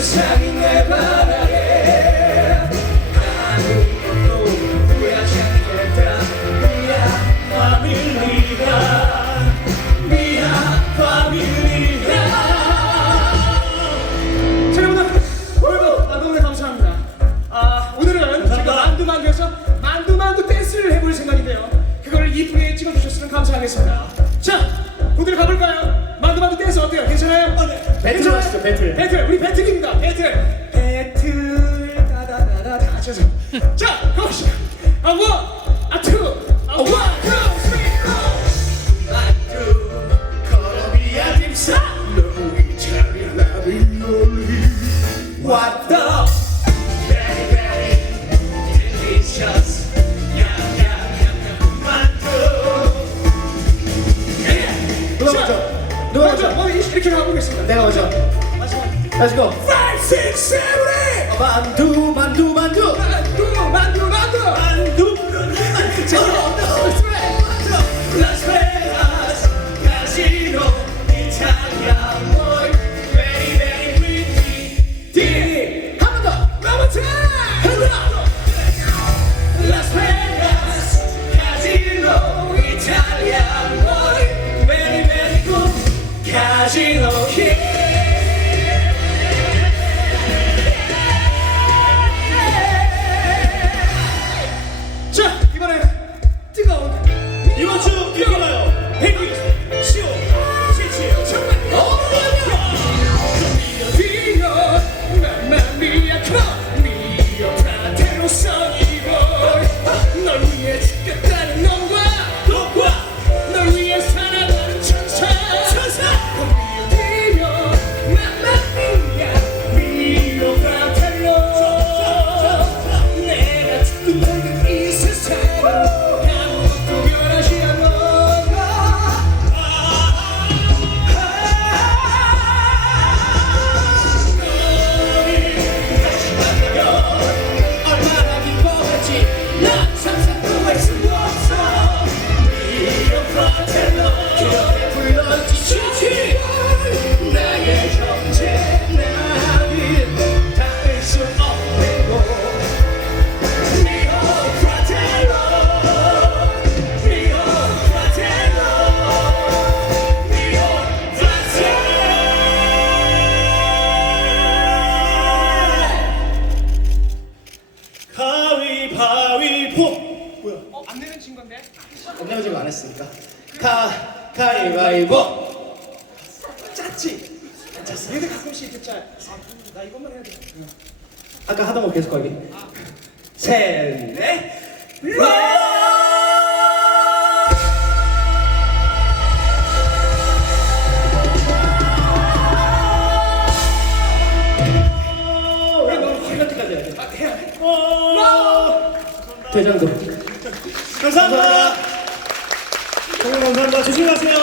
세상이 내 바라에 아무것도 후회하지 않겠다. 미야 파밀리가 미야 파밀리가 자 여러분들 오늘도 너무 감사합니다. 아 오늘은 제가 만두만두에서 만두만두 댄스를 해볼 생각인데요. 그걸 이쁘게 찍어주셨으면 감사하겠습니다. 자 오늘 가볼까요? 만두만두 댄스 어때요? 괜찮아요? 배틀 하시죠, 배틀. 배틀. 우리 배틀입니다 따다다다 다 같이 해서 자 가봅시다 아 원, 아 투, 아 원, 예. 내가 먼저. Let's go. 5, 6, 7, 8 만두, 만두, 만두. 만두 만두 만두. 만두. 라 이번 주 했으니까. 가, 가위바위보. 짰지? 짰어. 얘들 가끔씩 듣자. 아, 나 이것만 해야 돼. 아까 하던 거 계속 하기. 셋, 넷. 우리 너무 화려하게까지 해야 돼. 아, 해야 돼. 대장도. 감사합니다. 정말 감사합니다. 조심히 가세요.